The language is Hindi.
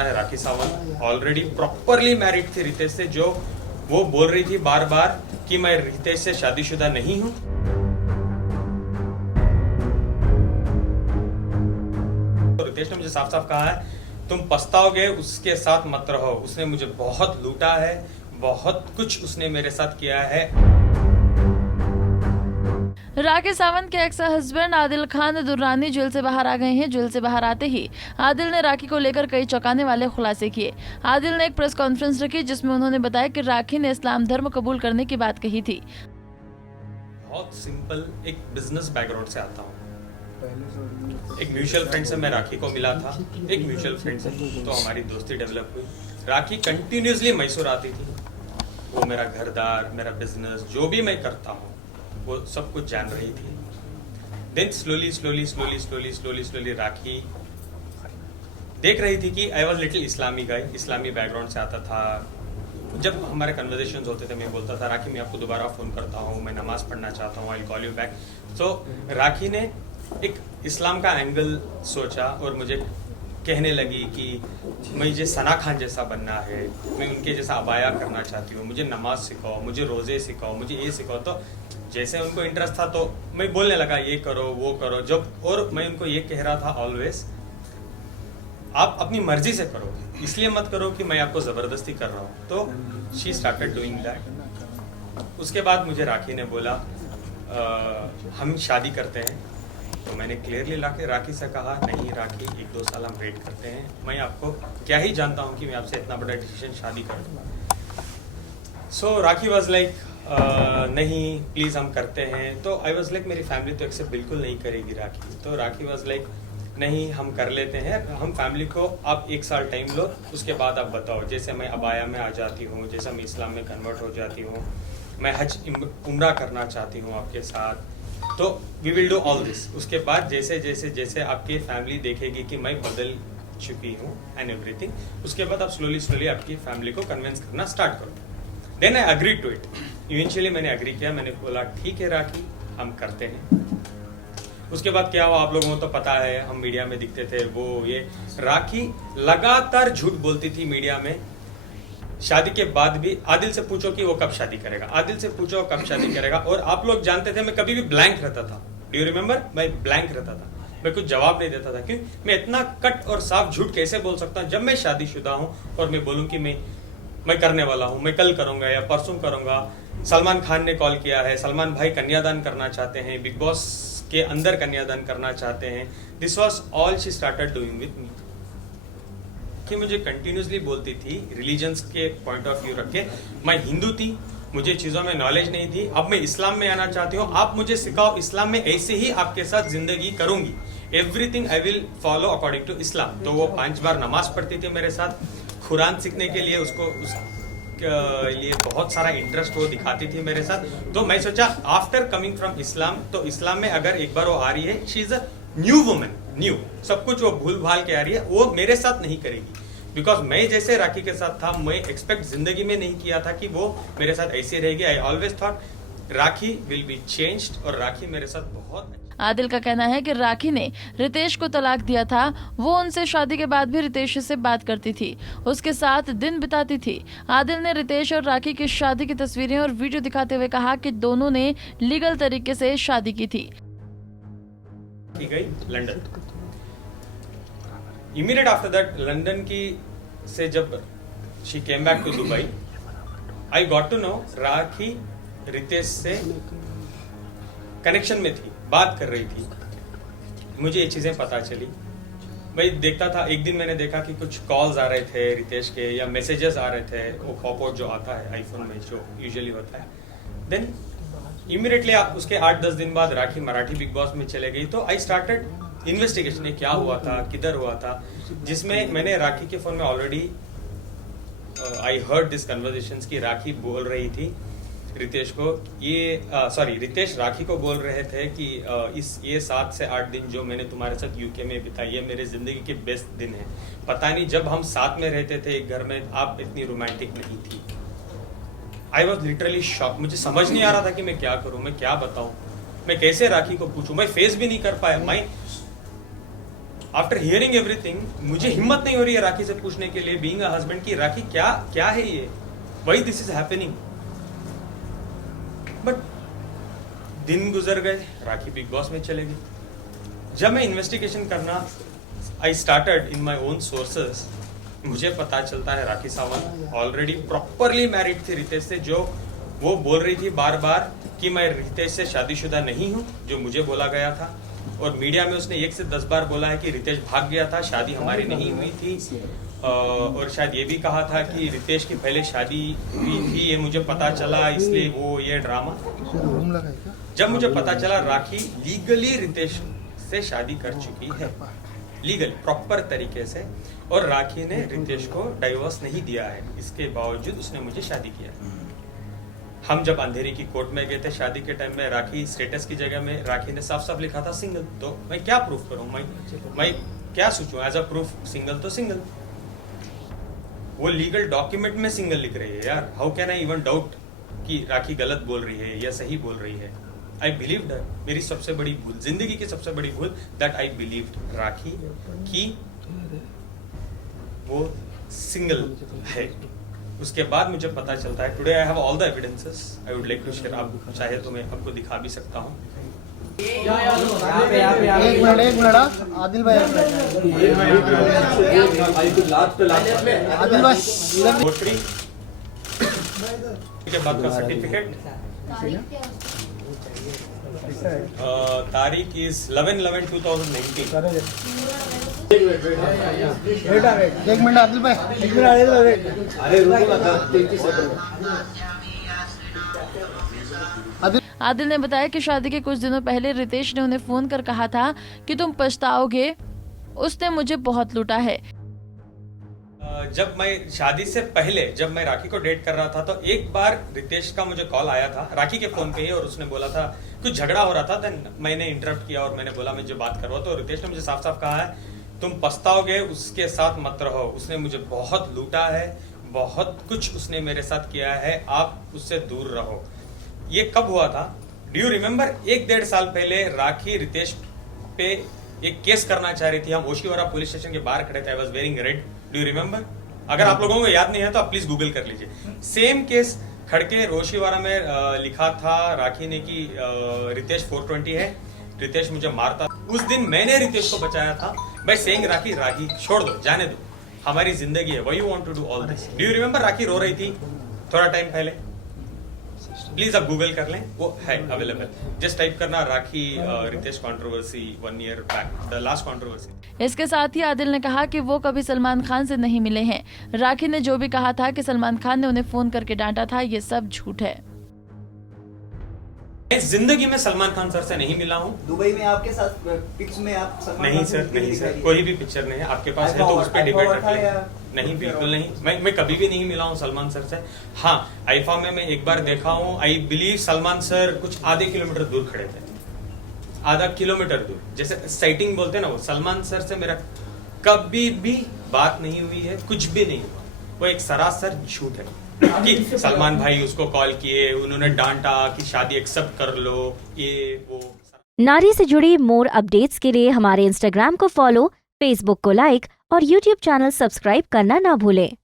है Rakhi Sawant already properly married थी रितेश से, जो वो बोल रही थी बार बार कि मैं रितेश से शादीशुदा नहीं हूं। तो रितेश ने मुझे साफ साफ कहा है तुम पछताओगे, उसके साथ मत रहो, उसने मुझे बहुत लूटा है, बहुत कुछ उसने मेरे साथ किया है। राखी सावंत के ex husband Adil Khan Durrani jail से बाहर आ गए हैं। जेल से बाहर आते ही आदिल ने राखी को लेकर कई चौंकाने वाले खुलासे किए। आदिल ने एक प्रेस कॉन्फ्रेंस रखी जिसमें उन्होंने बताया कि राखी ने इस्लाम धर्म कबूल करने की बात कही थी। बहुत सिंपल, एक बिजनेस बैकग्राउंड से आता हूँ। एक म्यूचुअल फ्रेंड से मैं राखी को मिला था, एक म्यूचुअल फ्रेंड से, तो हमारी दोस्ती डेवलप हुई। राखी कंटिन्यूसली मैसूर आती थी, वो मेरा घरदार, मेरा बिजनेस, जो भी मैं करता हूँ वो सब कुछ जान रही थी। देन स्लोली राखी देख रही थी कि I was little Islami guy, Islami background से आता था। जब हमारे कन्वर्सेशंस होते थे मैं बोलता था राखी मैं आपको दोबारा फ़ोन करता हूँ, मैं नमाज पढ़ना चाहता हूँ, आई कॉल यू बैक। तो राखी ने एक इस्लाम का एंगल सोचा और मुझे कहने लगी कि मुझे सना खान जैसा बनना है, मैं उनके जैसा अबाया करना चाहती हूँ, मुझे नमाज सिखाओ, मुझे रोज़े सिखाओ, मुझे ये सिखाओ। तो जैसे उनको इंटरेस्ट था तो मैं बोलने लगा ये करो वो करो। जब और मैं उनको ये कह रहा था ऑलवेज आप अपनी मर्जी से करो, इसलिए मत करो कि मैं आपको ज़बरदस्ती कर रहा हूँ। तो शी स्टार्टेड डूइंग दैट। उसके बाद मुझे राखी ने बोला हम शादी करते हैं। तो मैंने क्लियरली राखी से कहा नहीं राखी, 1-2 साल हम वेट करते हैं, मैं आपको क्या ही जानता हूँ कि मैं आपसे इतना बड़ा डिसीजन शादी कर दूँगा। सो राखी वॉज लाइक नहीं प्लीज़ हम करते हैं। तो आई वॉज लाइक मेरी फैमिली तो एक्सेप्ट बिल्कुल नहीं करेगी राखी। तो राखी वॉज लाइक नहीं हम कर लेते हैं, हम फैमिली को आप 1 साल टाइम लो, उसके बाद आप बताओ। जैसे मैं अबाया में आ जाती हूँ, जैसे मैं इस्लाम में कन्वर्ट हो जाती हूँ, मैं हज उम्रा करना चाहती हूँ आपके साथ, तो we will do all this. उसके बाद जैसे जैसे जैसे आपकी फैमिली देखेगी कि मैं बदल चुकी हूँ एंड एवरीथिंग, उसके बाद आप स्लोली आपकी फैमिली को कन्विंस करना स्टार्ट करो। Then I agree to it. Eventually मैंने अग्री किया, मैंने बोला ठीक है राखी हम करते हैं। उसके बाद क्या हुआ आप लोगों को तो पता है, हम मीडिया में दिखते थे वो ये। राखी लगातार झूठ बोलती थी मीडिया में। शादी के बाद भी आदिल से पूछो कि वो कब शादी करेगा, आदिल से पूछो कब शादी करेगा। और आप लोग जानते थे मैं कभी भी ब्लैंक रहता था। Do you remember? मैं ब्लैंक रहता था, मैं कुछ जवाब नहीं देता था। क्यों? मैं इतना कट और साफ झूठ कैसे बोल सकता हूँ जब मैं शादीशुदा हूँ और मैं बोलूँ कि मैं करने वाला हूँ, मैं कल करूंगा या परसों करूंगा। सलमान खान ने कॉल किया है, सलमान भाई कन्यादान करना चाहते हैं, बिग बॉस के अंदर कन्यादान करना चाहते हैं। This was all she started doing with me. कि मुझे कंटिन्यूसली बोलती थी रिलीजन्स के पॉइंट ऑफ व्यू रख के, मैं हिंदू थी, मुझे चीज़ों में नॉलेज नहीं थी, अब मैं इस्लाम में आना चाहती हूँ, आप मुझे सिखाओ, इस्लाम में ऐसे ही आपके साथ जिंदगी करूंगी, everything I will follow according to Islam. तो वो 5 बार नमाज पढ़ती थी मेरे साथ, कुरान सीखने के लिए उसको लिए बहुत सारा इंटरेस्ट वो दिखाती थी मेरे साथ। तो मैं सोचा आफ्टर कमिंग फ्रॉम इस्लाम, तो इस्लाम में अगर एक बार वो आ रही है, she is a new woman, new सब कुछ वो भूल भाल के आ रही है, वो मेरे साथ नहीं करेगी। बिकॉज मैं जैसे राखी के साथ था, मैं एक्सपेक्ट जिंदगी में नहीं किया था कि वो मेरे साथ ऐसी रहेगी। I always thought rakhi will be changed और राखी मेरे साथ बहुत। आदिल का कहना है कि राखी ने रितेश को तलाक दिया था। वो उनसे शादी के बाद भी रितेश से बात करती थी, उसके साथ दिन बिताती थी। आदिल ने रितेश और राखी की शादी की तस्वीरें और वीडियो दिखाते हुए कहा कि दोनों ने लीगल तरीके से शादी की थी। की गई London. Immediate after that London की से जब she came back to Dubai, I got to know Rakhi Ritesh से कनेक्शन में थी, बात कर रही थी। मुझे ये चीजें पता चली, मैं देखता था। एक दिन मैंने देखा कि कुछ कॉल्स आ रहे थे रितेश के या मैसेजेस आ रहे थे, वो पॉपआउट जो आता है आईफोन में जो यूजुअली होता है। देन इमीडिएटली उसके 8-10 दिन बाद राखी मराठी बिग बॉस में चले गई। तो आई स्टार्टेड इन्वेस्टिगेशन, क्या हुआ था, किधर हुआ था, जिसमें मैंने राखी के फोन में already I heard this conversations की राखी बोल रही थी रितेश को, रितेश राखी को बोल रहे थे कि ये 7 से 8 दिन जो मैंने तुम्हारे साथ यूके में बिताई, ये मेरे जिंदगी के बेस्ट दिन है। पता नहीं जब हम साथ में रहते थे एक घर में, आप इतनी रोमांटिक नहीं थी। आई वॉज लिटरली शॉक, मुझे समझ नहीं आ रहा था कि मैं क्या करूं, मैं क्या बताऊं, मैं कैसे राखी को पूछूं। मैं फेस भी नहीं कर पाया। आफ्टर हियरिंग एवरीथिंग मुझे हिम्मत नहीं हो रही है राखी से पूछने के लिए, बीइंग अ हस्बैंड, की राखी क्या क्या है ये, why this is happening. But दिन गुजर गए, राखी बिग बॉस में चले गई। जब मैं इन्वेस्टिगेशन करना I started in my own sources, मुझे पता चलता है Rakhi Sawant already properly married थी रितेश से, जो वो बोल रही थी बार बार कि मैं रितेश से शादीशुदा नहीं हूँ, जो मुझे बोला गया था। और मीडिया में उसने 1 से 10 बार बोला है कि रितेश भाग गया था, शादी हमारी नहीं हुई थी। और शायद ये भी कहा था कि रितेश की पहले शादी हुई थी, ये मुझे पता चला, इसलिए वो ये ड्रामा। जब मुझे पता चला राखी लीगली रितेश से शादी कर चुकी है, लीगल प्रॉपर तरीके से, और राखी ने रितेश को डाइवोर्स नहीं दिया है, इसके बावजूद उसने मुझे शादी किया। हम जब अंधेरी की कोर्ट में गए थे शादी के टाइम में, राखी स्टेटस की जगह में राखी ने साफ साफ लिखा था सिंगल। तो मैं क्या प्रूफ करूं, मैं क्या सोचूं एज अ प्रूफ, सिंगल तो सिंगल। वो लीगल डॉक्यूमेंट में सिंगल लिख रही है यार, how can I even doubt कि राखी गलत बोल रही है या सही बोल रही है। आई बिलीव्ड हर, मेरी सबसे बड़ी भूल, जिंदगी की सबसे बड़ी भूल, दैट आई बिलीव्ड राखी कि वो सिंगल है। उसके बाद मुझे पता चलता है, today I have all the evidences, I would like to share. आप चाहे तो मैं आपको दिखा भी सकता हूँ। एक मिनट आदिल भाई, आदिल भाई वोटरी के बाद का सर्टिफिकेट, तारीख इज 11/11/2019। एक मिनट आदिल भाई, आदिल ने बताया कि शादी के कुछ दिनों पहले रितेश ने उन्हें फोन कर कहा था कि तुम पछताओगे, उसने मुझे बहुत लूटा है। जब मैं शादी से पहले जब मैं राखी को डेट कर रहा था, तो एक बार रितेश का मुझे कॉल आया था राखी के फोन पे ही, और उसने बोला था कुछ झगड़ा हो रहा था। देन मैंने इंटरप्ट किया और मैंने बोला मुझे बात करवा। तो रितेश ने मुझे साफ साफ कहा है तुम पछताओगे, उसके साथ मत रहो, उसने मुझे बहुत लूटा है, बहुत कुछ उसने मेरे साथ किया है, आप उससे दूर रहो। ये कब हुआ था, डू यू रिमेम्बर? 1-1.5 साल पहले राखी रितेश पे एक केस करना चाह रही थी। हम ओशिवारा पुलिस स्टेशन के बाहर खड़े थे, I was wearing red, do you remember? अगर आप लोगों को याद नहीं है तो आप प्लीज गूगल कर लीजिए। सेम केस खड़के रोशिवारा में लिखा था राखी ने कि रितेश 420 है, रितेश मुझे मारता। उस दिन मैंने रितेश को बचाया था बाय सेइंग राखी राखी छोड़ दो, जाने दो, हमारी जिंदगी है, why you want to do all this. Do you remember? Rakhi रो रही थी थोड़ा टाइम पहले, प्लीज आप गूगल कर लें, वो है अवेलेबल। जस्ट टाइप करना Rakhi Ritesh controversy 1 year back, the last controversy. इसके साथ ही आदिल ने कहा कि वो कभी सलमान खान से नहीं मिले हैं। राखी ने जो भी कहा था कि सलमान खान ने उन्हें फोन करके डांटा था, ये सब झूठ है। मैं जिंदगी में सलमान खान सर से नहीं मिला हूँ। दुबई में आपके साथ पिक्स में आप नहीं सर, नहीं सर, कोई भी पिक्चर नहीं है। आपके पास है तो उस पर डिबेट रख लें। नहीं, बिल्कुल नहीं, मैं कभी भी नहीं मिला हूँ सलमान सर से। हाँ, आईफा में मैं एक बार देखा हूँ, आई बिलीव सलमान सर कुछ आधे किलोमीटर दूर खड़े थे, आधा किलोमीटर दूर, जैसे साइटिंग बोलते हैं ना, वो सलमान सर से मेरा कभी भी बात नहीं हुई है, कुछ भी नहीं हुआ। वो एक सरासर झूठ है कि सलमान भाई उसको कॉल किए, उन्होंने डांटा कि शादी एक्सेप्ट कर लो, ये वो। नारी से जुड़ी मोर अपडेट्स के लिए हमारे इंस्टाग्राम को फॉलो, फेसबुक को लाइक और यूट्यूब चैनल सब्सक्राइब करना ना भूलें।